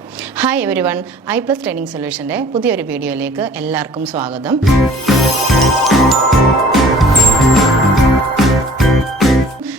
Hi everyone, ഐ+ training സൊല്യൂഷൻ്റെ പുതിയൊരു വീഡിയോയിലേക്ക് എല്ലാവർക്കും സ്വാഗതം.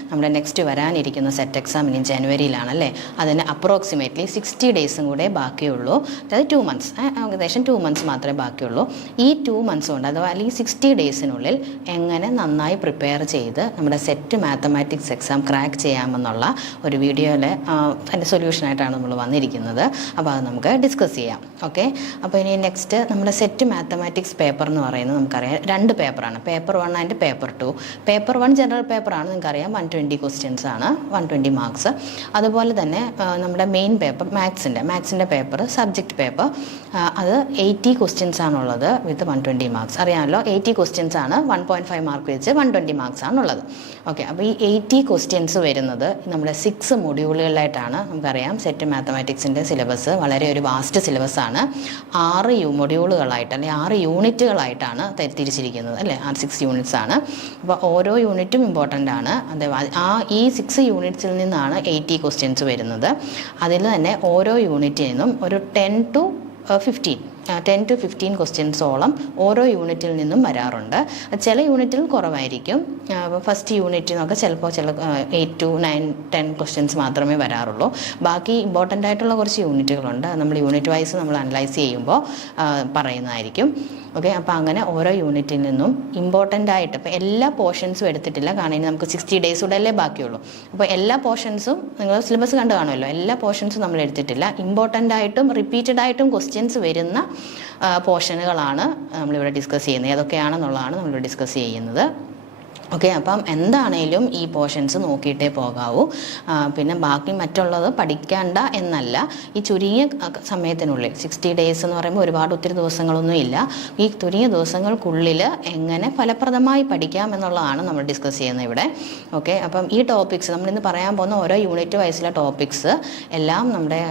നമ്മുടെ നെക്സ്റ്റ് വരാനിരിക്കുന്ന സെറ്റ് എക്സാം ഇനി ജനുവരിയിലാണല്ലേ. അതിന് അപ്രോക്സിമേറ്റ്ലി 60 ഡേയ്സും കൂടെ ബാക്കിയുള്ളൂ. അതായത് 2 മന്ത്സ്, ഏകദേശം 2 മന്ത്സ് മാത്രമേ ബാക്കിയുള്ളൂ. ഈ 2 മന്ത്സ് കൊണ്ട് അഥവാ അല്ലെങ്കിൽ 60 ഡേയ്സിനുള്ളിൽ എങ്ങനെ നന്നായി പ്രിപ്പയർ ചെയ്ത് നമ്മുടെ സെറ്റ് മാത്തമാറ്റിക്സ് എക്സാം ക്രാക്ക് ചെയ്യാമെന്നുള്ള ഒരു വീഡിയോയിൽ അതിൻ്റെ സൊല്യൂഷനായിട്ടാണ് നമ്മൾ വന്നിരിക്കുന്നത്. അപ്പോൾ അത് നമുക്ക് ഡിസ്കസ് ചെയ്യാം. ഓക്കെ, അപ്പോൾ ഇനി നെക്സ്റ്റ് നമ്മുടെ സെറ്റ് മാത്തമാറ്റിക്സ് പേപ്പർ എന്ന് പറയുന്നത് നമുക്കറിയാം 2 പേപ്പറാണ്, paper 1 and paper 2. Paper 1 general പേപ്പറാണ്, നിങ്ങൾക്കറിയാം 120 ക്വസ്റ്റ്യൻസ് ആണ്, 120 മാർക്സ്. അതുപോലെ തന്നെ നമ്മുടെ മെയിൻ പേപ്പർ മാത്സിൻ്റെ പേപ്പർ സബ്ജക്റ്റ് പേപ്പർ, അത് 80 ക്വസ്റ്റ്യൻസ് ആണുള്ളത് വിത്ത് 120 മാർക്സ്. അറിയാമല്ലോ, 80 ക്വസ്റ്റ്യൻസ് ആണ്, 1.5 മാർക്ക് വെച്ച് 120 മാർക്സ് ആണുള്ളത്. ഓക്കെ, അപ്പോൾ ഈ 80 ക്വസ്റ്റ്യൻസ് വരുന്നത് നമ്മുടെ 6 മൊഡ്യൂളുകളിലായിട്ടാണ്. നമുക്കറിയാം സെറ്റ് മാത്തമാറ്റിക്സിൻ്റെ സിലബസ് വളരെ ഒരു വാസ്റ്റ് സിലബസ് ആണ്. 6 മൊഡ്യൂളുകളായിട്ട് അല്ലെങ്കിൽ 6 യൂണിറ്റുകളായിട്ടാണ് തിരിച്ചിരിക്കുന്നത് അല്ലേ. 6 യൂണിറ്റ്സ് ആണ്. അപ്പോൾ ഓരോ യൂണിറ്റും ഇമ്പോർട്ടൻ്റ് ആണ്. ഈ 6 യൂണിറ്റ്സിൽ നിന്നാണ് 80 ക്വസ്റ്റ്യൻസ് വരുന്നത്. അതിൽ തന്നെ ഓരോ യൂണിറ്റിൽ നിന്നും ഒരു 10 to 15 ക്വസ്റ്റ്യൻസോളം ഓരോ യൂണിറ്റിൽ നിന്നും വരാറുണ്ട്. ചില യൂണിറ്റിൽ കുറവായിരിക്കും. ഫസ്റ്റ് യൂണിറ്റിൽ നിന്നൊക്കെ ചില 8 to 9, 10 ക്വസ്റ്റ്യൻസ് മാത്രമേ വരാറുള്ളൂ. ബാക്കി ഇമ്പോർട്ടൻ്റ് ആയിട്ടുള്ള കുറച്ച് യൂണിറ്റുകളുണ്ട്, നമ്മൾ യൂണിറ്റ് വൈസ് നമ്മൾ അനലൈസ് ചെയ്യുമ്പോൾ പറയുന്നതായിരിക്കും. ഓക്കെ, അപ്പോൾ അങ്ങനെ ഓരോ യൂണിറ്റിൽ നിന്നും ഇമ്പോർട്ടൻ്റ് ആയിട്ട്, ഇപ്പോൾ എല്ലാ പോർഷൻസും എടുത്തിട്ടില്ല, കാരണം ഇനി നമുക്ക് 60 ഡേയ്സ് കൂടെ അല്ലേ ബാക്കിയുള്ളൂ. അപ്പോൾ എല്ലാ പോർഷൻസും നിങ്ങൾ സിലബസ് കണ്ടു കാണുമല്ലോ, എല്ലാ പോർഷൻസും നമ്മൾ എടുത്തിട്ടില്ല. ഇമ്പോർട്ടൻ്റ് ആയിട്ടും റിപ്പീറ്റഡ് ആയിട്ടും ക്വസ്റ്റ്യൻസ് വരുന്ന പോർഷനുകളാണ് നമ്മളിവിടെ ഡിസ്കസ് ചെയ്യുന്നത്. ഏതൊക്കെയാണെന്നുള്ളതാണ് നമ്മളിവിടെ ഡിസ്കസ് ചെയ്യുന്നത്. ഓക്കെ, അപ്പം എന്താണേലും ഈ പോർഷൻസ് നോക്കിയിട്ടേ പോകാവൂ. പിന്നെ ബാക്കി മറ്റുള്ളത് പഠിക്കേണ്ട എന്നല്ല, ഈ ചുരുങ്ങിയ സമയത്തിനുള്ളിൽ 60 ഡേയ്സ് എന്ന് പറയുമ്പോൾ ഒത്തിരി ദിവസങ്ങളൊന്നും ഇല്ല. ഈ ചുരുങ്ങിയ ദിവസങ്ങൾക്കുള്ളിൽ എങ്ങനെ ഫലപ്രദമായി പഠിക്കാം എന്നുള്ളതാണ് നമ്മൾ ഡിസ്കസ് ചെയ്യുന്നത് ഇവിടെ. ഓക്കെ, അപ്പം ഈ ടോപ്പിക്സ് നമ്മളിന്ന് പറയാൻ പോകുന്ന ഓരോ യൂണിറ്റ് വൈസിലെ ടോപ്പിക്സ് എല്ലാം നമ്മുടെ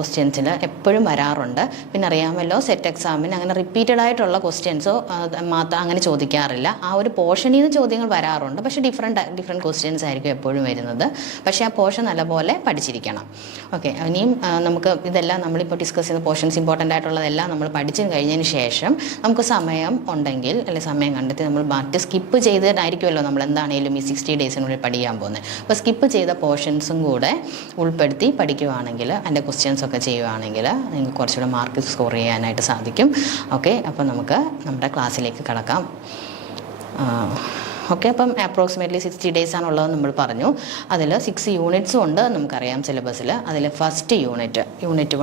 ക്വസ്റ്റ്യൻസിൽ എപ്പോഴും വരാറുണ്ട്. പിന്നെ അറിയാമല്ലോ, സെറ്റ് എക്സാമിന് അങ്ങനെ റിപ്പീറ്റഡ് ആയിട്ടുള്ള ക്വസ്റ്റ്യൻസോ മാത്രം അങ്ങനെ ചോദിക്കാറില്ല. ആ ഒരു പോർഷനിൽ നിന്ന് ചോദ്യങ്ങൾ വരാറുണ്ട്, പക്ഷേ ഡിഫറെൻറ്റ് ക്വസ്റ്റ്യൻസ് ആയിരിക്കും എപ്പോഴും വരുന്നത്. പക്ഷേ ആ പോർഷൻ നല്ലപോലെ പഠിച്ചിരിക്കണം. ഓക്കെ, ഇനിയും നമുക്ക് ഇതെല്ലാം നമ്മളിപ്പോൾ ഡിസ്കസ് ചെയ്യുന്ന പോർഷൻസ് ഇമ്പോർട്ടൻ്റ് ആയിട്ടുള്ളതെല്ലാം നമ്മൾ പഠിച്ചു കഴിഞ്ഞതിന് ശേഷം നമുക്ക് സമയം ഉണ്ടെങ്കിൽ അല്ലെങ്കിൽ സമയം കണ്ടെത്തി നമ്മൾ ബാക്കി സ്കിപ്പ് ചെയ്തിട്ടായിരിക്കുമല്ലോ നമ്മൾ എന്താണെങ്കിലും ഈ 60 ഡേയ്സിനുള്ളിൽ പഠിക്കാൻ പോകുന്നത്. അപ്പോൾ സ്കിപ്പ് ചെയ്ത പോർഷൻസും കൂടെ ഉൾപ്പെടുത്തി പഠിക്കുവാണെങ്കിൽ, അതിൻ്റെ ക്വസ്റ്റ്യൻസൊക്കെ ചെയ്യുവാണെങ്കിൽ നിങ്ങൾക്ക് കുറച്ചുകൂടെ മാർക്ക് സ്കോർ ചെയ്യാനായിട്ട് സാധിക്കും. ഓക്കെ, അപ്പോൾ നമുക്ക് നമ്മുടെ ക്ലാസ്സിലേക്ക് കടക്കാം. ഓക്കെ, അപ്പം അപ്രോക്സിമേറ്റ്ലി 60 ഡേയ്സ് ആണുള്ളത് നമ്മൾ പറഞ്ഞു. അതിൽ 6 യൂണിറ്റ്സും ഉണ്ട് നമുക്കറിയാം സിലബസിൽ. അതിൽ ഫസ്റ്റ് യൂണിറ്റ്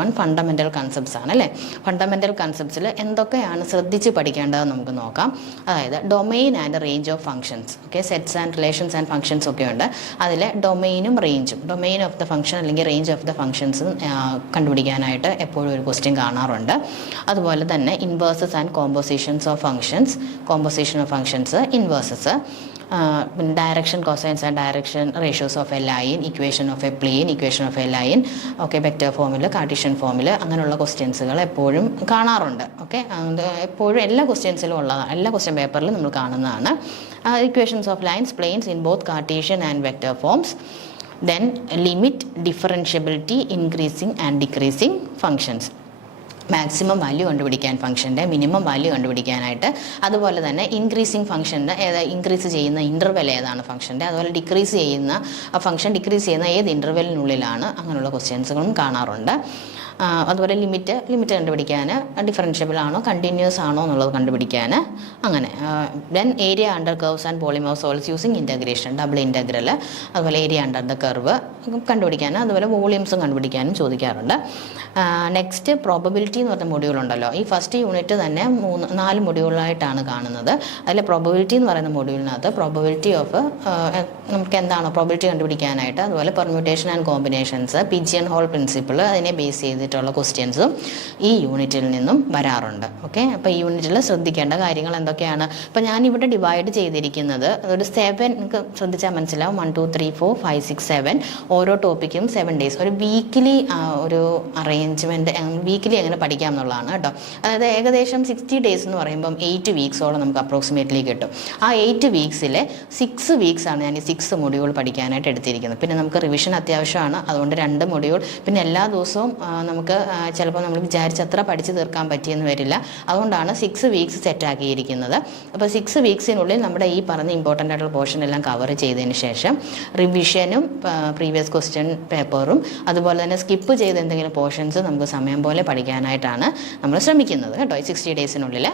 1 ഫണ്ടമെൻ്റൽ കൺസെപ്റ്റ്സ് ആണ് അല്ലേ. ഫണ്ടമെൻ്റൽ കൺസെപ്റ്റ്സിൽ എന്തൊക്കെയാണ് ശ്രദ്ധിച്ച് പഠിക്കേണ്ടതെന്ന് നമുക്ക് നോക്കാം. അതായത് domain and range of functions. Okay, sets and relations and functions ഒക്കെ ഉണ്ട്. അതിൽ ഡൊമെയിനും റേഞ്ചും, ഡൊമെയിൻ ഓഫ് ദ ഫങ്ഷൻ അല്ലെങ്കിൽ റേഞ്ച് ഓഫ് ദ ഫങ്ഷൻസ് കണ്ടുപിടിക്കാനായിട്ട് എപ്പോഴും ഒരു ക്വസ്റ്റ്യൻ കാണാറുണ്ട്. അതുപോലെ തന്നെ inverses and compositions of functions, composition of functions, inverses, direction cosines and direction ratios of a line, equation of a plane, equation of a line, okay, vector ഫോമിൽ, Cartesian ഫോമിൽ, അങ്ങനെയുള്ള ക്വസ്റ്റ്യൻസുകൾ എപ്പോഴും കാണാറുണ്ട്. ഓക്കെ, എപ്പോഴും എല്ലാ ക്വസ്റ്റ്യൻസിലും ഉള്ളതാണ്, എല്ലാ ക്വസ്റ്റ്യൻ പേപ്പറിലും നമ്മൾ കാണുന്നതാണ്. Equations of lines, planes in both Cartesian and vector forms. Then limit, differentiability, increasing and decreasing functions, maximum value കണ്ടുപിടിക്കാൻ ഫംഗ്ഷൻ്റെ, മിനിമം വാല്യൂ കണ്ടുപിടിക്കാനായിട്ട്. അതുപോലെ തന്നെ ഇൻക്രീസിങ് ഫംഗ്ഷൻ്റെ ഇൻക്രീസ് ചെയ്യുന്ന ഇൻ്റർവെൽ ഏതാണ് ഫംഗ്ഷൻ്റെ, അതുപോലെ ഡിക്രീസ് ചെയ്യുന്ന ഫംഗ്ഷൻ ഡിക്രീസ് ചെയ്യുന്ന ഏത് ഇൻ്റർവെല്ലിനുള്ളിലാണ്, അങ്ങനെയുള്ള ക്വസ്റ്റ്യൻസുകളും കാണാറുണ്ട്. അതുപോലെ ലിമിറ്റ് കണ്ടുപിടിക്കാൻ, ഡിഫറൻഷ്യബിൾ ആണോ കണ്ടിന്യൂസ് ആണോ എന്നുള്ളത് കണ്ടുപിടിക്കാൻ, അങ്ങനെ. Then area under curves and polymer solves using integration, double integral, അതുപോലെ ഏരിയ അണ്ടർ ദ കർവ് കണ്ടുപിടിക്കാൻ, അതുപോലെ വോളിയൂംസും കണ്ടുപിടിക്കാനും ചോദിക്കാറുണ്ട്. നെക്സ്റ്റ് പ്രോബബിലിറ്റി എന്ന് പറഞ്ഞ മൊഡ്യൂൾ ഉണ്ടല്ലോ. ഈ ഫസ്റ്റ് യൂണിറ്റ് തന്നെ 4 മൊഡ്യൂളായിട്ടാണ് കാണുന്നത്. അതിൽ പ്രോബബിലിറ്റി എന്ന് പറയുന്ന മൊഡ്യൂളിനകത്ത് പ്രോബബിലിറ്റി ഓഫ് നമുക്ക് എന്താണോ പ്രോബബിലിറ്റി കണ്ടുപിടിക്കാനായിട്ട്, അതുപോലെ permutation and combinations, pigeon hole principle, അതിനെ ബേസ് ചെയ്തിട്ടുള്ള ക്വസ്റ്റ്യൻസും ഈ യൂണിറ്റിൽ നിന്നും വരാറുണ്ട്. ഓക്കെ, അപ്പോൾ ഈ യൂണിറ്റിൽ ശ്രദ്ധിക്കേണ്ട കാര്യങ്ങൾ എന്തൊക്കെയാണ്? അപ്പോൾ ഞാനിവിടെ ഡിവൈഡ് ചെയ്തിരിക്കുന്നത് ഒരു 7, നിങ്ങൾക്ക് ശ്രദ്ധിച്ചാൽ മനസ്സിലാവും, 1 2 3 4 5 6 7 ഓരോ ടോപ്പിക്കും 7 days, ഒരു വീക്കിലി ഒരു അറേഞ്ച്മെൻറ്റ് വീക്കിലി എങ്ങനെ പഠിക്കാം എന്നുള്ളതാണ് കേട്ടോ. അതായത് ഏകദേശം 60 days എന്ന് പറയുമ്പം 8 weeksോളം നമുക്ക് അപ്രോക്സിമേറ്റ്ലി കിട്ടും. ആ 8 weeksലെ 6 weeksആണ് ഞാൻ ഈ 6 മൊഡ്യൂൾ പഠിക്കാനായിട്ട് എടുത്തിരിക്കുന്നത്. പിന്നെ നമുക്ക് റിവിഷൻ അത്യാവശ്യമാണ്, അതുകൊണ്ട് 2 മൊഡ്യൂൾ. പിന്നെ എല്ലാ ദിവസവും നമുക്ക് ചിലപ്പോൾ നമ്മൾ വിചാരിച്ചത്ര പഠിച്ചു തീർക്കാൻ പറ്റിയെന്ന് വരില്ല, അതുകൊണ്ടാണ് 6 weeks സെറ്റാക്കിയിരിക്കുന്നത്. അപ്പോൾ 6 weeksനുള്ളിൽ നമ്മുടെ ഈ പറഞ്ഞ ഇമ്പോർട്ടൻ്റ് ആയിട്ടുള്ള പോർഷൻ എല്ലാം കവർ ചെയ്തതിന് ശേഷം റിവിഷനും പ്രീവിയസ് ക്വസ്റ്റ്യൻ പേപ്പറും അതുപോലെ തന്നെ സ്കിപ്പ് ചെയ്ത് എന്തെങ്കിലും പോർഷൻസ് നമുക്ക് സമയം പോലെ പഠിക്കാനായിട്ടാണ് നമ്മൾ ശ്രമിക്കുന്നത് കേട്ടോ ഈ 60 daysനുള്ളിൽ.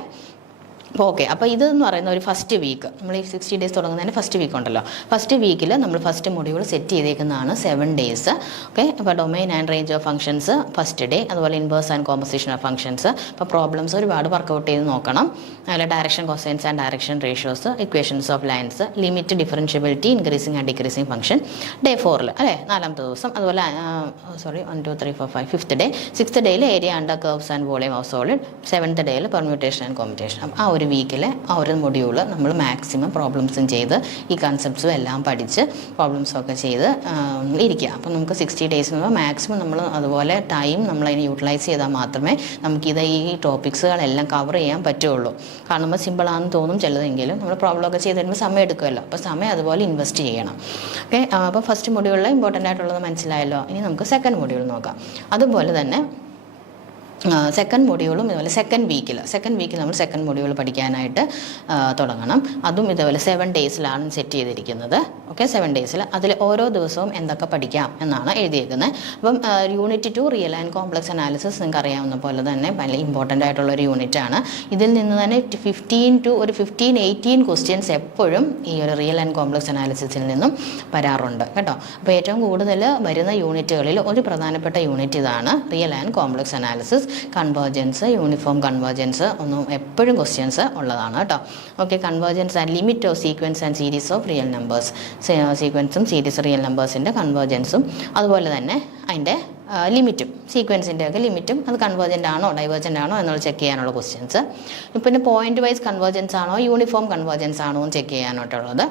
അപ്പോൾ ഓക്കെ, അപ്പോൾ ഇതെന്ന് പറയുന്ന ഒരു ഫസ്റ്റ് വീക്ക്, നമ്മൾ ഈ 60 days തുടങ്ങുന്നതിന് ഫസ്റ്റ് വീക്ക് ഉണ്ടല്ലോ, ഫസ്റ്റ് വീക്കിൽ നമ്മൾ ഫസ്റ്റ് മൊഡ്യൂൾ സെറ്റ് ചെയ്തേക്കുന്നതാണ് 7 days. ഓക്കെ, അപ്പോൾ domain and range of functions first day, അതുപോലെ inverse and composition of functions. അപ്പോൾ പ്രോബ്ലംസ് ഒരുപാട് വർക്കൗട്ട് ചെയ്ത് നോക്കണം. അതുപോലെ direction cosines and direction ratios, equations of lines, limit, differentiability, increasing and decreasing function day 4 അല്ലേ, 4ാമത്തെ ദിവസം. അതുപോലെ 1 2 3 4 5 5th ഡേ. 6th ഡേയിൽ area under curves and volume of solid. 7th ഡേയിൽ പെർമ്യൂട്ടേഷൻ ആൻഡ് കോമ്പിറ്റേഷൻ. ആ ഒരു വീക്കിലെ ആ ഒരു മൊഡ്യൂൾ നമ്മൾ മാക്സിമം പ്രോബ്ലംസും ചെയ്ത് ഈ കൺസെപ്റ്റ്സും എല്ലാം പഠിച്ച് പ്രോബ്ലംസൊക്കെ ചെയ്ത് ഇരിക്കുക. അപ്പം നമുക്ക് 60 days മാക്സിമം നമ്മൾ അതുപോലെ ടൈം നമ്മളതിനെ യൂട്ടിലൈസ് ചെയ്താൽ മാത്രമേ നമുക്കിത് ഈ ടോപ്പിക്സുകളെല്ലാം കവർ ചെയ്യാൻ പറ്റുള്ളൂ. കാണുമ്പോൾ സിമ്പിളാണെന്ന് തോന്നും ചിലതെങ്കിലും നമ്മൾ പ്രോബ്ലമൊക്കെ ചെയ്ത് തരുമ്പോൾ സമയം എടുക്കുമല്ലോ, അപ്പോൾ സമയം അതുപോലെ ഇൻവെസ്റ്റ് ചെയ്യണം. ഓക്കെ, അപ്പോൾ ഫസ്റ്റ് മൊഡ്യൂളിൽ ഇമ്പോർട്ടൻ്റ് ആയിട്ടുള്ളത് മനസ്സിലായല്ലോ. ഇനി നമുക്ക് സെക്കൻഡ് മൊഡ്യൂൾ നോക്കാം. അതുപോലെ തന്നെ സെക്കൻഡ് മൊഡ്യൂളും ഇതുപോലെ സെക്കൻഡ് വീക്കിൽ നമ്മൾ സെക്കൻഡ് മൊഡ്യൂൾ പഠിക്കാനായിട്ട് തുടങ്ങണം. അതും ഇതുപോലെ 7 daysലാണ് സെറ്റ് ചെയ്തിരിക്കുന്നത്. ഓക്കെ, 7 daysൽ അതിൽ ഓരോ ദിവസവും എന്തൊക്കെ പഠിക്കാം എന്നാണ് എഴുതിയേക്കുന്നത്. അപ്പം unit 2 real and complex analysis നിങ്ങൾക്ക് അറിയാവുന്ന പോലെ തന്നെ വളരെ ഇമ്പോർട്ടൻ്റ് ആയിട്ടുള്ളൊരു യൂണിറ്റാണ്. ഇതിൽ നിന്ന് തന്നെ 15-18 ക്വസ്റ്റ്യൻസ് എപ്പോഴും ഈ ഒരു റിയൽ ആൻഡ് കോംപ്ലക്സ് അനാലിസിസിൽ നിന്നും വരാറുണ്ട് കേട്ടോ. അപ്പോൾ ഏറ്റവും കൂടുതൽ വരുന്ന യൂണിറ്റുകളിൽ ഒരു പ്രധാനപ്പെട്ട യൂണിറ്റ് ഇതാണ്, real and complex analysis. Convergence, uniform convergence ഒന്നും എപ്പോഴും ക്വസ്റ്റ്യൻസ് ഉള്ളതാണ് കേട്ടോ. Okay, convergence and limit of sequence and series of real numbers, സീക്വൻസും സീരീസ് റിയൽ നമ്പേഴ്സിൻ്റെ കൺവേർജൻസും അതുപോലെ തന്നെ അതിൻ്റെ ലിമിറ്റും, സീക്വൻസിൻ്റെ ഒക്കെ ലിമിറ്റും അത് കൺവേർജൻ്റ് ആണോ ഡൈവേർജൻ്റ് ആണോ എന്നുള്ള ചെക്ക് ചെയ്യാനുള്ള ക്വസ്റ്റ്യൻസ്. പിന്നെ പോയിന്റ് വൈസ് കൺവേർജൻസ് ആണോ യൂണിഫോം കൺവേർജൻസ് ആണോ എന്ന് ചെക്ക് ചെയ്യാനായിട്ടുള്ളത്.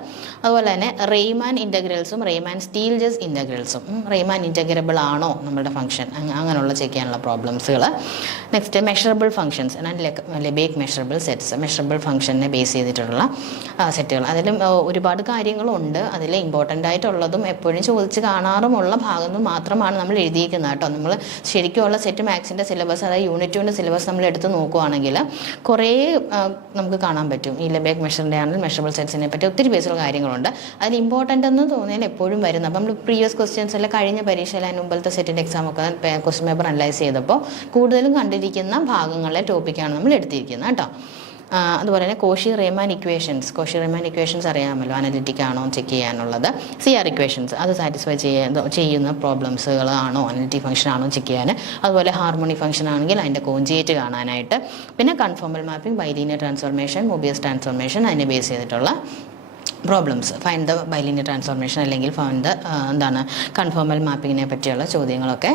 അതുപോലെ തന്നെ റെയ്മാൻ ഇൻ്റഗ്രൽസും റെയ്മാൻ സ്റ്റീൽജസ് ഇൻ്റഗ്രൽസും, റെയ്മാൻ ഇൻ്റഗ്രബിൾ ആണോ നമ്മുടെ ഫംഗ്ഷൻ, അങ്ങനെയുള്ള ചെക്ക് ചെയ്യാനുള്ള പ്രോബ്ലംസുകൾ. Next measurable functions and Lebesgue measurable sets, measurable ഫംഗ്ഷനെ ബേസ് ചെയ്തിട്ടുള്ള സെറ്റുകൾ. അതിലും ഒരുപാട് കാര്യങ്ങളുണ്ട്. അതിൽ ഇമ്പോർട്ടൻ്റ് ആയിട്ടുള്ളതും എപ്പോഴും ചോദിച്ച് കാണാറുമുള്ള ഭാഗങ്ങൾ മാത്രമാണ് നമ്മൾ എഴുതിയിരിക്കുന്നത് കേട്ടോ. നമ്മൾ ശരിക്കുമുള്ള സെറ്റ് മാത്സിൻ്റെ സിലബസ്, അതായത് യൂണിറ്റ് 2 സിലബസ് നമ്മൾ എടുത്ത് നോക്കുവാണെങ്കിൽ കുറേ നമുക്ക് കാണാൻ പറ്റും. ഈ ലെബേക്ക് മെഷറിൻ്റെ ആണെങ്കിൽ മെഷറബിൾ സെറ്റ്സിനെ പറ്റി ഒത്തിരി ബേസുള്ള കാര്യങ്ങളുണ്ട്. അതിൽ ഇമ്പോർട്ടൻ്റ് എന്ന് തോന്നിയാൽ എപ്പോഴും വരുന്നത്. അപ്പം നമ്മൾ പ്രീവിയസ് ക്വസ്റ്റ്യൻസ് എല്ലാം കഴിഞ്ഞ പരീക്ഷയിൽ അതിന് മുമ്പത്തെ സെറ്റിൻ്റെ എക്സാമൊക്കെ ക്വസ്റ്റ്യൻ പേപ്പർ അനലൈസ് ചെയ്തപ്പോൾ കൂടുതലും കണ്ടിരിക്കുന്ന ഭാഗങ്ങളിലെ ടോപ്പിക്കാണ് നമ്മൾ എടുത്തിരിക്കുന്നത് കേട്ടോ. അതുപോലെ തന്നെ കോഷി റീമാൻ ഇക്വേഷൻസ് അറിയാമല്ലോ, അനലിറ്റിക് ആണോ ചെക്ക് ചെയ്യാനുള്ളത്. CR ഇക്വേഷൻസ് അത് സാറ്റിസ്ഫൈ ചെയ്യുന്ന പ്രോബ്ലംസുകളാണോ, അനലിറ്റിക് ഫംഗ്ഷൻ ആണോ ചെക്ക് ചെയ്യാൻ. അതുപോലെ ഹാർമോണി ഫംഗ്ഷൻ ആണെങ്കിൽ അതിൻ്റെ കോഞ്ചുഗേറ്റ് കാണാനായിട്ട്. പിന്നെ conformal mapping, bilinear transformation, Mobius transformation, അതിനെ ബേസ് ചെയ്തിട്ടുള്ള problems. Find the bilinear transformation അല്ലെങ്കിൽ ഫൈൻഡ് കൺഫോമൽ മാപ്പിങ്ങിനെ പറ്റിയുള്ള ചോദ്യങ്ങളൊക്കെ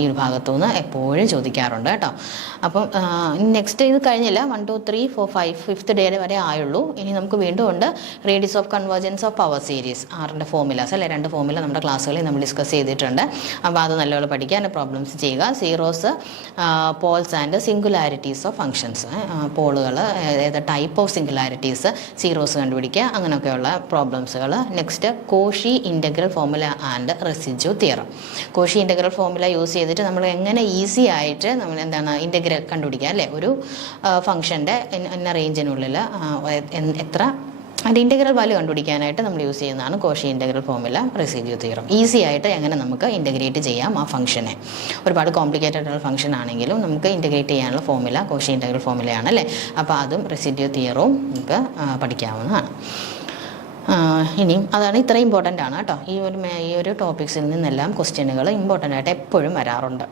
ഈ ഭാഗത്തു നിന്ന് എപ്പോഴും ചോദിക്കാറുണ്ട് കേട്ടോ. അപ്പം നെക്സ്റ്റ് ഇത് കഴിഞ്ഞില്ല, 1 2 3 4 5 5th ഡേ വരെ ആയുള്ളൂ. ഇനി നമുക്ക് വീണ്ടും ഉണ്ട് radius of convergence of power series, 6ൻ്റെ ഫോർമുലാസ് അല്ലേ, 2 ഫോർമുല നമ്മുടെ ക്ലാസ്സുകളിൽ നമ്മൾ ഡിസ്കസ് ചെയ്തിട്ടുണ്ട്. അപ്പോൾ അത് നല്ലപോലെ പഠിക്കാൻ പ്രോബ്ലംസ് ചെയ്യുക. Zeros, poles and singularities of functions, പോളുകൾ ഏത് ടൈപ്പ് ഓഫ് സിംഗുലാരിറ്റീസ്, സീറോസ് കണ്ടുപിടിക്കുക, അങ്ങനെയൊക്കെയുള്ള പ്രോബ്ലംസുകൾ. Next Cauchy integral formula and residue theorem. Cauchy integral formula use ചെയ്തിട്ട് നമ്മൾ എങ്ങനെ ഈസി ആയിട്ട് നമ്മൾ ഇൻ്റഗ്രൽ കണ്ടുപിടിക്കുക അല്ലേ, ഒരു ഫംഗ്ഷൻ്റെ എന്ന റേഞ്ചിനുള്ളിൽ എത്ര അതിൻ്റെ ഇൻ്റഗ്രൽ വാല്യൂ കണ്ടുപിടിക്കാനായിട്ട് നമ്മൾ യൂസ് ചെയ്യുന്നതാണ് Cauchy integral formula, residue theorem. Easy ആയിട്ട് എങ്ങനെ നമുക്ക് ഇൻ്റഗ്രേറ്റ് ചെയ്യാം ആ ഫംഗ്ഷനെ. ഒരുപാട് കോംപ്ലിക്കേറ്റഡ് ആയിട്ടുള്ള ഫംഗ്ഷൻ ആണെങ്കിലും നമുക്ക് ഇൻ്റഗ്രേറ്റ് ചെയ്യാനുള്ള ഫോർമുല കോഷി ഇൻ്റഗ്രൽ ഫോർമുലയാണ് അല്ലേ. അപ്പോൾ അതും റെസിഡ്യൂ തിയറവും നമുക്ക് പഠിക്കാവുന്നതാണ്. ഇനിയും അതാണ് ഇത്രയും ഇമ്പോർട്ടൻ്റ് ആണ് കേട്ടോ. ഈ ഒരു ടോപ്പിക്സിൽ നിന്നെല്ലാം ക്വസ്റ്റ്യനുകൾ ഇമ്പോർട്ടൻ്റ് ആയിട്ട് എപ്പോഴും വരാറുണ്ട്.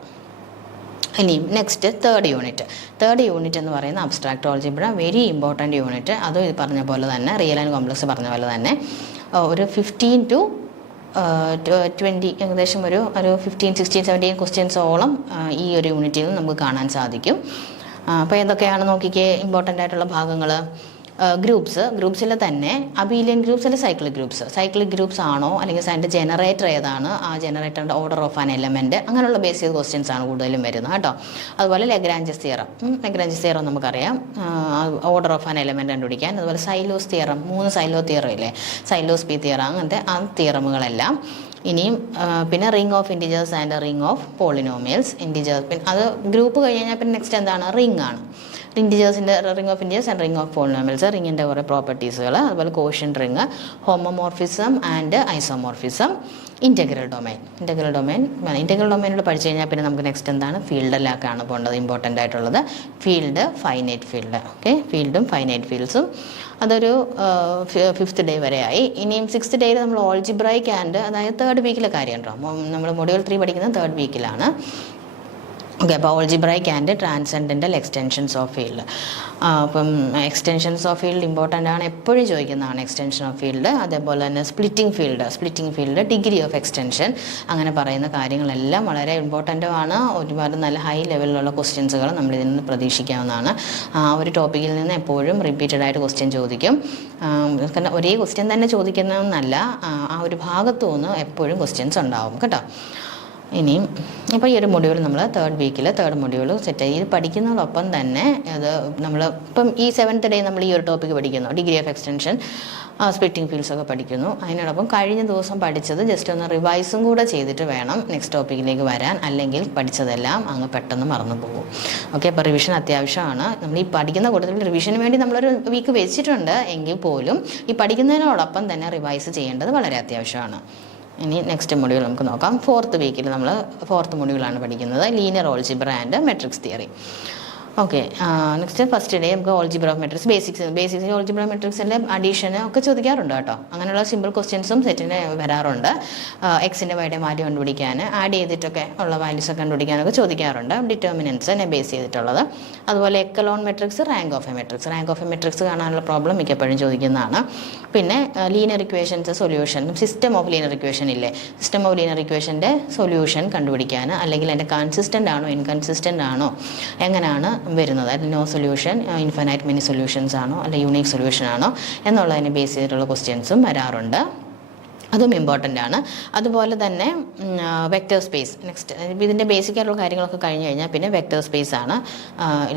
ഇനിയും നെക്സ്റ്റ് തേർഡ് യൂണിറ്റ് എന്ന് പറയുന്ന abstract algebra, very important unit. അതും ഇത് പറഞ്ഞ പോലെ തന്നെ റിയൽ ആൻഡ് കോംപ്ലക്സ് പറഞ്ഞ പോലെ തന്നെ ഒരു 15 to 20 ഏകദേശം ഒരു 15 16 17 ക്വസ്റ്റ്യൻസോളം ഈ ഒരു യൂണിറ്റിൽ നിന്ന് നമുക്ക് കാണാൻ സാധിക്കും. അപ്പോൾ ഏതൊക്കെയാണ് നോക്കിക്കേ ഇമ്പോർട്ടൻ്റ് ആയിട്ടുള്ള ഭാഗങ്ങൾ. ഗ്രൂപ്പ്സിൽ തന്നെ അബീലിയൻ ഗ്രൂപ്പ്സ് അല്ലെങ്കിൽ സൈക്ലിക് ഗ്രൂപ്പ്സ് ആണോ, അല്ലെങ്കിൽ അതിൻ്റെ ജനറേറ്റർ ഏതാണ്, ആ ജനറേറ്ററിൻ്റെ ഓർഡർ ഓഫ് ആൻ എലമെൻറ്റ്, അങ്ങനെയുള്ള ബേസിക് ക്വസ്റ്റ്യൻസ് ആണ് കൂടുതലും വരുന്നത് കേട്ടോ. അതുപോലെ ലഗ്രാഞ്ചസ് തിയറം നമുക്കറിയാം, ഓർഡർ ഓഫ് ആൻ എലമെൻറ്റ് കണ്ടുപിടിക്കാൻ. അതുപോലെ സൈലോസ് തിയറം, 3 സൈലോ തിയറം ഇല്ലേ, സൈലോസ് പി തിയറം, അങ്ങനത്തെ ആ തിയറമുകളെല്ലാം. ഇനിയും പിന്നെ ring of integers and ring of polynomials. Integers പിന്നെ അത് ഗ്രൂപ്പ് കഴിഞ്ഞാൽ പിന്നെ നെക്സ്റ്റ് എന്താണ്, റിംഗ് ആണ്. ഇൻറ്റിജേഴ്സിൻ്റെ ring of integers and ring of polynomials, റിങ്ങിൻ്റെ കുറേ പ്രോപ്പർട്ടീസുകൾ. അതുപോലെ quotient ring, homomorphism and isomorphism, integral ഡൊമൈനിലൂടെ പഠിച്ചു കഴിഞ്ഞാൽ പിന്നെ നമുക്ക് നെക്സ്റ്റ് എന്താണ്, ഫീൽഡിലേക്കാണ് പോകേണ്ടത്. ഇമ്പോർട്ടൻ്റ് ആയിട്ടുള്ളത് ഫീൽഡ്, ഫൈനൈറ്റ് ഫീൽഡ്. ഓക്കെ, ഫീൽഡും ഫൈനൈറ്റ് ഫീൽഡ്സും അതൊരു 5th ഡേ വരെയായി. ഇനിയും 6th ഡേയിൽ നമ്മൾ ഓൾജിബ്രൈക്ക് ആൻഡ്, അതായത് 3rd വീക്കിലെ കാര്യം കേട്ടോ. നമ്മൾ മൊഡ്യൂൾ 3 പഠിക്കുന്നത് 3rd വീക്കിലാണ്. ഓക്കെ, അപ്പോൾ algebraic and transcendental extensions of field. അപ്പം എക്സ്റ്റൻഷൻസ് ഓഫ് ഫീൽഡ് ഇമ്പോർട്ടൻ്റ് ആണ്, എപ്പോഴും ചോദിക്കുന്നതാണ് എക്സ്റ്റൻഷൻ ഓഫ് ഫീൽഡ്. അതേപോലെ തന്നെ splitting field, degree of extension, അങ്ങനെ പറയുന്ന കാര്യങ്ങളെല്ലാം വളരെ ഇമ്പോർട്ടൻ്റുമാണ്. ഒരുപാട് നല്ല ഹൈ ലെവലിലുള്ള ക്വസ്റ്റ്യൻസുകൾ നമ്മൾ ഇതിൽ നിന്ന് പ്രതീക്ഷിക്കാവുന്നതാണ്. ആ ഒരു ടോപ്പിക്കിൽ നിന്ന് എപ്പോഴും റിപ്പീറ്റഡ് ആയിട്ട് ക്വസ്റ്റ്യൻ ചോദിക്കും. കാരണം ഒരേ ക്വസ്റ്റ്യൻ തന്നെ ചോദിക്കുന്നതെന്നല്ല, ആ ഒരു ഭാഗത്തു നിന്ന് എപ്പോഴും ക്വസ്റ്റ്യൻസ് ഉണ്ടാവും കേട്ടോ. ഇനിയും ഇപ്പോൾ ഈ ഒരു മൊഡ്യൂൾ നമ്മൾ 3rd വീക്കിൽ 3rd മൊഡ്യൂൾ സെറ്റ് ചെയ്ത് പഠിക്കുന്നതോടൊപ്പം തന്നെ അത് നമ്മൾ ഇപ്പം ഈ 7th ഡേ നമ്മൾ ഈ ഒരു ടോപ്പിക്ക് പഠിക്കുന്നു, degree of extension, splitting fields ഒക്കെ പഠിക്കുന്നു. അതിനോടൊപ്പം കഴിഞ്ഞ ദിവസം പഠിച്ചത് ജസ്റ്റ് ഒന്ന് റിവൈസും കൂടെ ചെയ്തിട്ട് വേണം നെക്സ്റ്റ് ടോപ്പിക്കിലേക്ക് വരാൻ, അല്ലെങ്കിൽ പഠിച്ചതെല്ലാം അങ്ങ് പെട്ടെന്ന് മറന്നു പോകും. ഓക്കെ, അപ്പോൾ റിവിഷൻ അത്യാവശ്യമാണ്. നമ്മൾ ഈ പഠിക്കുന്ന കൂട്ടത്തിൽ റിവിഷന് വേണ്ടി നമ്മളൊരു വീക്ക് വെച്ചിട്ടുണ്ട് എങ്കിൽ പോലും ഈ പഠിക്കുന്നതിനോടൊപ്പം തന്നെ റിവൈസ് ചെയ്യേണ്ടത് വളരെ അത്യാവശ്യമാണ്. ഇനി നെക്സ്റ്റ് മൊഡ്യൂൾ നമുക്ക് നോക്കാം. 4th വീക്കിൽ നമ്മൾ 4th മൊഡ്യൂളാണ് പഠിക്കുന്നത്, linear algebra and matrix theory. Okay, next first day നമുക്ക് algebra of matrix, basics algebra മെട്രിക്സിൻ്റെ അഡീഷന് ഒക്കെ ചോദിക്കാറുണ്ട് കേട്ടോ. അങ്ങനെയുള്ള സിമ്പിൾ ക്വസ്റ്റ്യൻസും സെറ്റിന് വരാറുണ്ട്. എക്സിൻ്റെ വൈയുടെ വാല്യൂ കണ്ടുപിടിക്കാൻ, ആഡ് ചെയ്തിട്ടൊക്കെ ഉള്ള വാല്യൂസ് കണ്ടുപിടിക്കാനൊക്കെ ചോദിക്കാറുണ്ട്. ഡിറ്റർമിനൻസിനെ ബേസ് ചെയ്തിട്ടുള്ളത്. അതുപോലെ echelon matrix, rank of A matrix കാണാനുള്ള പ്രോബ്ലം മിക്കപ്പോഴും ചോദിക്കുന്നതാണ്. പിന്നെ linear equations solution, system of linear equation ഇല്ലേ, സിസ്റ്റം ഓഫ് ലീനിയർ ഇക്വേഷൻ്റെ സൊല്യൂഷൻ കണ്ടുപിടിക്കാൻ, അല്ലെങ്കിൽ അതിൻ്റെ കൺസിസ്റ്റൻ്റ് ആണോ ഇൻകൺസിസ്റ്റൻ്റ് ആണോ, എങ്ങനെയാണ് വരുന്നത്, അതിൽ no solution, infinite many solutions ആണോ, അല്ലെങ്കിൽ യൂണീക്ക് സൊല്യൂഷൻ ആണോ എന്നുള്ളതിനെ ബേസ് ചെയ്തിട്ടുള്ള ക്വസ്റ്റ്യൻസും വരാറുണ്ട്. അതും ഇമ്പോർട്ടൻ്റ് ആണ്. അതുപോലെ തന്നെ വെക്റ്റർ സ്പേസ്, നെക്സ്റ്റ് ഇതിൻ്റെ ബേസിക് ആയിട്ടുള്ള കാര്യങ്ങളൊക്കെ കഴിഞ്ഞ് കഴിഞ്ഞാൽ പിന്നെ വെക്റ്റർ സ്പേസ് ആണ്.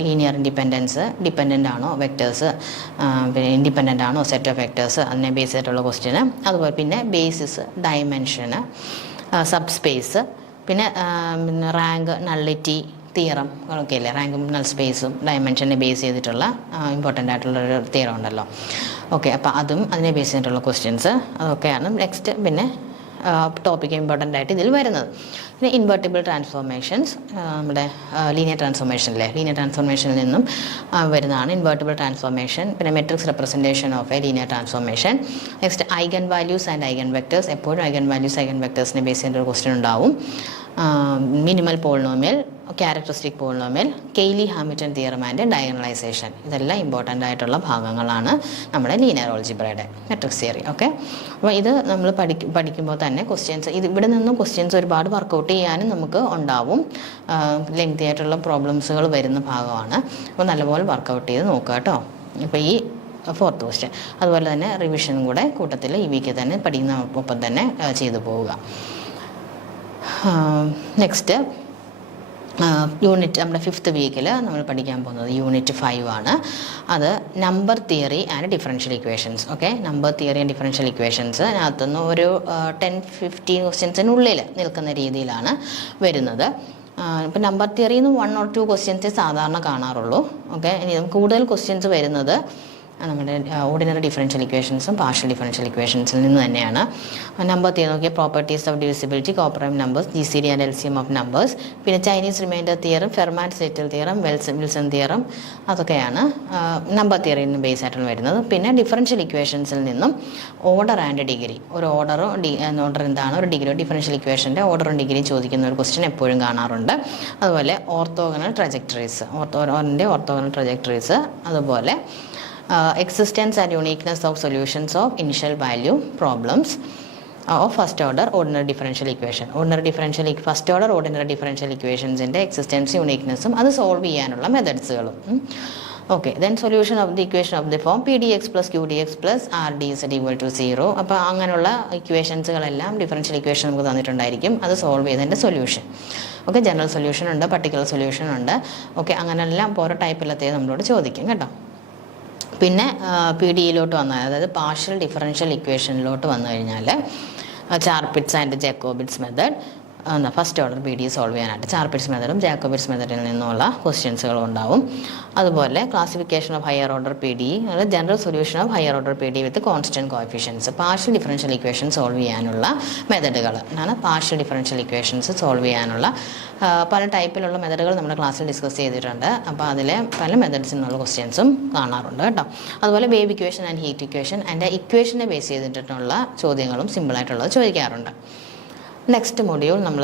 ലീനിയർ ഇൻഡിപെൻഡൻസ്, ഡിപ്പെൻഡൻ്റ് ആണോ വെക്റ്റേഴ്സ്, പിന്നെ ഇൻഡിപെൻഡൻ്റ് ആണോ സെറ്റ് ഓഫ് വെക്റ്റേഴ്സ്, അതിനെ ബേസ് ചെയ്തിട്ടുള്ള ക്വസ്റ്റ്യന്. അതുപോലെ പിന്നെ ബേസിസ്, ഡയമെൻഷന്, സബ് സ്പേസ്, പിന്നെ റാങ്ക്, നള്ളിറ്റി തിയറം ഒക്കെ അല്ലേ, റാങ്കും നൾ സ്പേസും ഡയമെൻഷനെ ബേസ് ചെയ്തിട്ടുള്ള ഇമ്പോർട്ടൻ്റ് ആയിട്ടുള്ളൊരു തിയറം ഉണ്ടല്ലോ. ഓക്കെ, അപ്പോൾ അതും അതിനെ ബേസ് ചെയ്തിട്ടുള്ള ക്വസ്റ്റ്യൻസ് അതൊക്കെയാണ് നെക്സ്റ്റ് പിന്നെ ടോപ്പിക്ക് ഇമ്പോർട്ടൻ്റ് ആയിട്ട് ഇതിൽ വരുന്നത്. പിന്നെ ഇൻവെർട്ടിബിൾ ട്രാൻസ്ഫോർമേഷൻസ്, നമ്മുടെ ലീനിയർ ട്രാൻസ്ഫോർമേഷനിൽ നിന്നും വരുന്നതാണ് ഇൻവെർട്ടിബിൾ ട്രാൻസ്ഫോർമേഷൻ. പിന്നെ matrix representation of a linear transformation. Next eigenvalues and eigenvectors, എപ്പോഴും ഐഗൻ വാല്യൂസ് ഐഗൻ വെക്ടേഴ്സിനെ ബേസ് ചെയ്തിട്ടൊരു ക്വസ്റ്റ്യൻ ഉണ്ടാവും. Minimal polynomial, characteristic polynomial, Cayley Hamilton theorem and diagonalisation, ഇതെല്ലാം ഇമ്പോർട്ടൻ്റ് ആയിട്ടുള്ള ഭാഗങ്ങളാണ് നമ്മുടെ ലീനിയർ ഓൾജിബ്രയുടെ മെട്രിക്സ് തിയറി. ഓക്കെ, അപ്പോൾ ഇത് നമ്മൾ പഠിക്കുമ്പോൾ തന്നെ ക്വസ്റ്റ്യൻസ് ഇവിടെ നിന്നും ക്വസ്റ്റ്യൻസ് ഒരുപാട് വർക്കൗട്ട് ചെയ്യാനും നമുക്ക് ഉണ്ടാവും. ലെങ്തി ആയിട്ടുള്ള പ്രോബ്ലംസുകൾ വരുന്ന ഭാഗമാണ്. അപ്പോൾ നല്ലപോലെ വർക്കൗട്ട് ചെയ്ത് നോക്കുക കേട്ടോ. ഇപ്പോൾ ഈ 4th ക്വസ്റ്റ്യൻ അതുപോലെ തന്നെ റിവിഷനും കൂടെ കൂട്ടത്തിൽ ഈ വീക്കിൽ തന്നെ പഠിക്കുന്ന ഒപ്പം തന്നെ ചെയ്തു പോവുക. നെക്സ്റ്റ് യൂണിറ്റ് നമ്മുടെ 5th വീക്കിൽ നമ്മൾ പഠിക്കാൻ പോകുന്നത് യൂണിറ്റ് 5 ആണ്. അത് number theory and differential equations. Okay, number theory and differential equations അതിനകത്തുനിന്ന് ഒരു 10-15 ക്വസ്റ്റ്യൻസിനുള്ളിൽ നിൽക്കുന്ന രീതിയിലാണ് വരുന്നത്. ഇപ്പോൾ നമ്പർ തിയറിയിൽ നിന്ന് 1 or 2 ക്വസ്റ്റ്യൻസേ സാധാരണ കാണാറുള്ളൂ. ഓക്കെ, ഇനി കൂടുതൽ ക്വസ്റ്റ്യൻസ് വരുന്നത് നമ്മുടെ ഓർഡിനറി ഡിഫറൻഷ്യൽ ഇക്വേഷൻസും പാർഷ്യൽ ഡിഫറൻഷ്യൽ ഇക്വേഷൻസിൽ നിന്ന് തന്നെയാണ്. നമ്പർ തിയറി നോക്കിയാൽ properties of divisibility, coprime numbers, GCD and LCM of numbers, പിന്നെ ചൈനീസ് റിമൈൻഡർ തിയറം, ഫെർമാറ്റ് സെറ്റൽ തിയറം, വിൽസൺ തിയറം, അതൊക്കെയാണ് നമ്പർ തിയറിയിൽ നിന്ന് ബേസ് ആയിട്ട് വരുന്നത്. പിന്നെ ഡിഫറൻഷ്യൽ ഇക്വേഷൻസിൽ നിന്നും ഓർഡർ ആൻഡ് ഡിഗ്രി, ഒരു ഓർഡർ എന്താണ്, ഒരു ഡിഗ്രി, ഡിഫറൻഷ്യൽ ഇക്വേഷൻ്റെ ഓർഡറും ഡിഗ്രിയും ചോദിക്കുന്ന ഒരു ക്വസ്റ്റ്യൻ എപ്പോഴും കാണാറുണ്ട്. അതുപോലെ ഓർത്തോഗണൽ ട്രജക്ടറീസ്, ഓർത്തോഗണൽ ട്രജക്ടറീസ്, അതുപോലെ existence and uniqueness of solutions of initial value problems of first order ordinary differential equation. First order ordinary differential equations ൻ്റെ എക്സിസ്റ്റൻസ് യുണീക്നെസ്സും അത് സോൾവ് ചെയ്യാനുള്ള മെത്തേഡ്സുകളും. Okay, then solution of the equation of the form P D X plus Q D X plus R D is equal to 0. അപ്പോൾ അങ്ങനെയുള്ള ഇക്വേഷൻസുകളെല്ലാം differential equation നമുക്ക് തന്നിട്ടുണ്ടായിരിക്കും. അത് solve ചെയ്തതിൻ്റെ സൊല്യൂഷൻ. ഓക്കെ, ജനറൽ സൊല്യൂഷൻ ഉണ്ട്, പർട്ടിക്കുലർ സൊല്യൂഷൻ ഉണ്ട്. Okay, അങ്ങനെല്ലാം ഓരോ ടൈപ്പിലത്തെ നമ്മളോട് ചോദിക്കും കേട്ടോ. പിന്നെ പി ഡിയിലോട്ട് വന്നാൽ, അതായത് പാർഷ്യൽ ഡിഫറൻഷ്യൽ ഇക്വേഷനിലോട്ട് വന്നു കഴിഞ്ഞാൽ Charpit's and Jacobi's method, first order P D solve ചെയ്യാനായിട്ട് ചാർപിറ്റ്സ് മെത്തഡും ജാക്കോബിറ്റ്സ് മെത്തഡിൽ നിന്നുള്ള ക്വസ്റ്റ്യൻസുകളും ഉണ്ടാവും. അതുപോലെ classification of higher order P D, general solution of higher order P D with constant coefficients, partial differential equation solve ചെയ്യാനുള്ള മെത്തഡുകൾ ആണ്. പാർഷ്യൽ ഡിഫറൻഷ്യൽ ഇക്വേഷൻസ് സോൾവ് ചെയ്യാനുള്ള പല ടൈപ്പിലുള്ള മെത്തഡുകൾ നമ്മുടെ ക്ലാസ്സിൽ ഡിസ്കസ് ചെയ്തിട്ടുണ്ട്. അപ്പോൾ അതിലെ പല മെത്തഡ്സിൽ നിന്നുള്ള ക്വസ്റ്റ്യൻസും കാണാറുണ്ട് കേട്ടോ. അതുപോലെ wave equation and heat equation and ഇക്വേഷനെ ബേസ് ചെയ്തിട്ടുള്ള ചോദ്യങ്ങളും സിമ്പിളായിട്ടുള്ളത് ചോദിക്കാറുണ്ട്. നെക്സ്റ്റ് മൊഡ്യൂൾ നമ്മൾ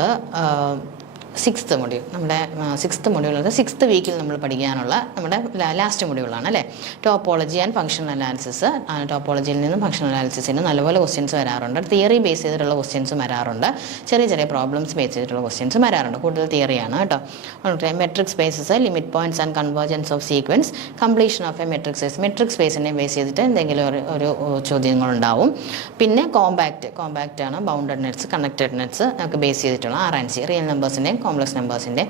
സിക്സ്ത് മൊഡ്യൂൾ, നമ്മുടെ സിക്സ്ത് മൊഡ്യൂൾ, സിക്സ്ത് വീക്കിൽ നമ്മൾ പഠിക്കാനുള്ള നമ്മുടെ ലാസ്റ്റ് മൊഡ്യൂളാണ് അല്ലേ. Topology and functional analysis. ടോപ്പോളജിയിൽ നിന്നും ഫംഗ്ഷണൽ അനാലിസിസിന് നല്ലപോലെ ക്വസ്റ്റ്യൻസ് വരാറുണ്ട്. തിയറി ബേസ് ചെയ്തിട്ടുള്ള ക്വസ്റ്റ്യൻസും വരാറുണ്ട്. ചെറിയ ചെറിയ പ്രോബ്ലംസ് ബേസ് ചെയ്തിട്ടുള്ള ക്വസ്റ്റ്യൻസും വരാറുണ്ട്. കൂടുതൽ തിയറിയാണ് കേട്ടോ. Metric spaces, limit points and convergence of sequence, completion of a metric space. Metric സ്പേസിനെ ബേസ് ചെയ്തിട്ട് എന്തെങ്കിലും ഒരു ചോദ്യങ്ങളുണ്ടാവും. പിന്നെ കോമ്പാക്റ്റ് ആണ്, ബൗണ്ടഡ് നെറ്റ്സ്, കണക്റ്റഡ് നെറ്റ്സ് ഒക്കെ ബേസ് ചെയ്തിട്ടുള്ള RNC, റിയൽ നമ്പേഴ്സിൻ്റെയും കോംപ്ലക്സ് നമ്പേഴ്സിൻ്റെ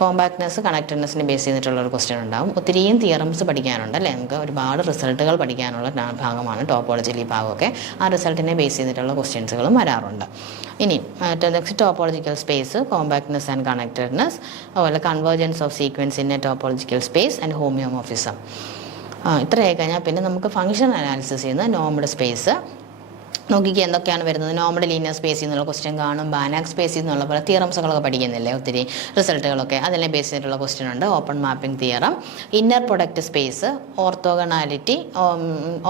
കോമ്പാക്ട്നെസ്, കണക്റ്റഡ്നെസ്സിനെ ബേസ് ചെയ്തിട്ടുള്ള ഒരു ക്വസ്റ്റ്യൻ ഉണ്ടാവും. ഒത്തിരിയും തിയറംസ് പഠിക്കാനുണ്ട് അല്ലേ. നമുക്ക് ഒരുപാട് റിസൾട്ടുകൾ പഠിക്കാനുള്ള ഭാഗമാണ് ടോപ്പോളജിയിൽ ഈ ഭാഗമൊക്കെ. ആ റിസൾട്ടിനെ ബേസ് ചെയ്തിട്ടുള്ള ക്വസ്റ്റ്യൻസുകളും വരാറുണ്ട്. ഇനി next topological space, compactness and connectedness, അതുപോലെ convergence of sequence in a topological space and homeomorphism. ഇത്രയായി കഴിഞ്ഞാൽ പിന്നെ നമുക്ക് ഫംഗ്ഷൻ അനാലിസിസ് ചെയ്യുന്ന നോർമഡ് സ്പേസ് നോക്കിക്കുക എന്തൊക്കെയാണ് വരുന്നത്. നോർമൽ ലീനിയർ സ്പേസിൽ നിന്നുള്ള ക്വസ്റ്റ്യൻ കാണും. ബാനാക് സ്പേസിൽ നിന്നുള്ള പല തിയറംസുകളൊക്കെ പഠിക്കുന്നില്ലേ ഒത്തിരി റിസൾട്ടുകളൊക്കെ, അതിനെ ബേസ് ചെയ്തിട്ടുള്ള ക്വസ്റ്റ്യൻ ഉണ്ട്. Open mapping theorem, inner product space, orthogonality,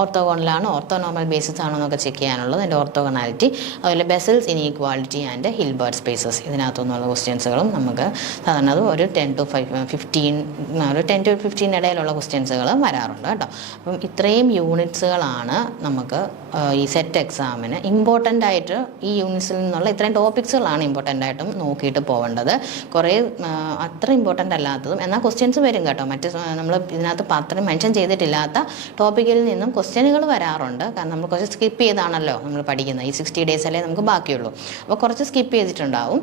ഓർത്തോഗോണലാണ് ഓർത്തോനോർമൽ ബേസിസ് ആണോ എന്നൊക്കെ ചെക്ക് ചെയ്യാനുള്ളത്, അതിൻ്റെ ഓർത്തോഗണാലിറ്റി, അതുപോലെ Bessel's inequality and Hilbert spaces. ഇതിനകത്തുനിന്നുള്ള ക്വസ്റ്റ്യൻസുകളും നമുക്ക് സാധാരണ അത് ഒരു 10 to 15 ഇടയിലുള്ള ക്വസ്റ്റ്യൻസുകൾ വരാറുണ്ട് കേട്ടോ. അപ്പം ഇത്രയും യൂണിറ്റ്സുകളാണ് നമുക്ക് ഈ സെറ്റ് എക്സാമിന് ഇമ്പോർട്ടൻ്റ് ആയിട്ട്, ഈ യൂണിറ്റ്സിൽ നിന്നുള്ള ഇത്രയും ടോപ്പിക്സുകളാണ് ഇമ്പോർട്ടൻ്റ് ആയിട്ടും നോക്കിയിട്ട് പോകേണ്ടത്. കുറേ അത്ര ഇമ്പോർട്ടൻ്റ് അല്ലാത്തതും എന്നാൽ ക്വസ്റ്റ്യൻസ് വരും കേട്ടോ. മറ്റ് നമ്മൾ ഇതിനകത്ത് അത്രയും മെൻഷൻ ചെയ്തിട്ടില്ലാത്ത ടോപ്പിക്കിൽ നിന്നും ക്വസ്റ്റ്യനുകൾ വരാറുണ്ട്. കാരണം നമ്മൾ കുറച്ച് സ്കിപ്പ് ചെയ്താണല്ലോ നമ്മൾ പഠിക്കുന്നത്. ഈ 60 days അല്ലേ നമുക്ക് ബാക്കിയുള്ളൂ. അപ്പോൾ കുറച്ച് സ്കിപ്പ് ചെയ്തിട്ടുണ്ടാവും.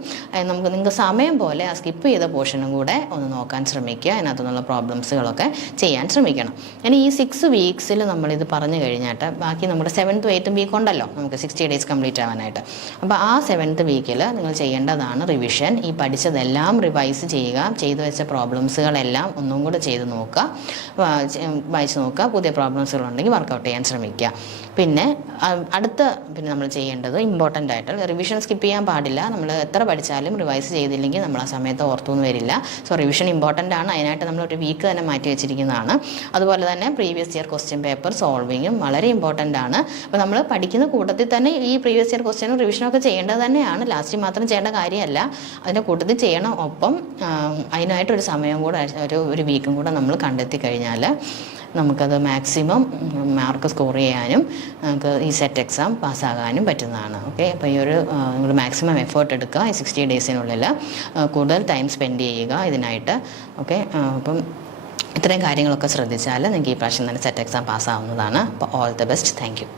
നിങ്ങൾക്ക് സമയം പോലെ ആ സ്കിപ്പ് ചെയ്ത പോർഷനും കൂടെ ഒന്ന് നോക്കാൻ ശ്രമിക്കുക. അതിനകത്തു നിന്നുള്ള പ്രോബ്ലംസുകളൊക്കെ ചെയ്യാൻ ശ്രമിക്കണം. ഇനി ഈ 6 weeks നമ്മളിത് പറഞ്ഞു കഴിഞ്ഞിട്ട് ബാക്കി നമ്മുടെ 7th 8th വീക്ക് ഉണ്ടല്ലോ നമുക്ക് 60 days കംപ്ലീറ്റ് ആവാനായിട്ട്. അപ്പോൾ ആ 7th വീക്കിൽ നിങ്ങൾ ചെയ്യേണ്ടതാണ് റിവിഷൻ. ഈ പഠിച്ചതെല്ലാം റിവൈസ് ചെയ്യുക. ചെയ്തു വെച്ച പ്രോബ്ലംസുകളെല്ലാം ഒന്നും കൂടെ ചെയ്ത് നോക്കുക, വായിച്ച് നോക്കുക. പുതിയ പ്രോബ്ലംസുകളുണ്ടെങ്കിൽ വർക്കൗട്ട് ചെയ്യാൻ ശ്രമിക്കുക. പിന്നെ നമ്മൾ ചെയ്യേണ്ടത് ഇമ്പോർട്ടൻ്റ് ആയിട്ട് റിവിഷൻ സ്കിപ്പ് ചെയ്യാൻ പാടില്ല. നമ്മൾ എത്ര പഠിച്ചാലും റിവൈസ് ചെയ്തില്ലെങ്കിൽ നമ്മൾ ആ സമയത്ത് ഓർത്തൊന്നും വരില്ല. സോ റിവിഷൻ ഇമ്പോർട്ടൻ്റ് ആണ്. അതിനായിട്ട് നമ്മൾ ഒരു വീക്ക് തന്നെ മാറ്റി വെച്ചിരിക്കുന്നതാണ്. അതുപോലെ തന്നെ പ്രീവിയസ് ഇയർ ക്വസ്റ്റ്യൻ പേപ്പർ സോൾവിങ്ങും വളരെ ഇമ്പോർട്ടൻ്റ് ആണ്. അപ്പോൾ നമ്മൾ പഠിക്കുന്ന കൂട്ടത്തിൽ തന്നെ ഈ പ്രീവിയസ് ഇയർ ക്വസ്റ്റ്യനും റിവിഷനും ഒക്കെ ചെയ്യേണ്ടത് തന്നെയാണ്. ലാസ്റ്റ് മാത്രം ചെയ്യേണ്ട കാര്യമല്ല, അതിൻ്റെ കൂട്ടത്തിൽ ചെയ്യണം. ഒപ്പം അതിനായിട്ടൊരു സമയം കൂടെ ഒരു വീക്കും കൂടെ നമ്മൾ കണ്ടെത്തി കഴിഞ്ഞാൽ നമുക്കത് മാക്സിമം മാർക്ക് സ്കോർ ചെയ്യാനും നമുക്ക് ഈ സെറ്റ് എക്സാം പാസ്സാകാനും പറ്റുന്നതാണ്. ഓക്കെ, അപ്പോൾ ഈ നിങ്ങൾ മാക്സിമം എഫേർട്ട് എടുക്കുക. ഈ 60 daysനുള്ളിൽ കൂടുതൽ ടൈം സ്പെൻഡ് ചെയ്യുക ഇതിനായിട്ട്. ഓക്കെ, അപ്പം ഇത്രയും കാര്യങ്ങളൊക്കെ ശ്രദ്ധിച്ചാൽ നിങ്ങൾക്ക് ഈ പ്രാവശ്യം തന്നെ സെറ്റ് എക്സാം പാസ്സാവുന്നതാണ്. അപ്പോൾ all the best. Thank U.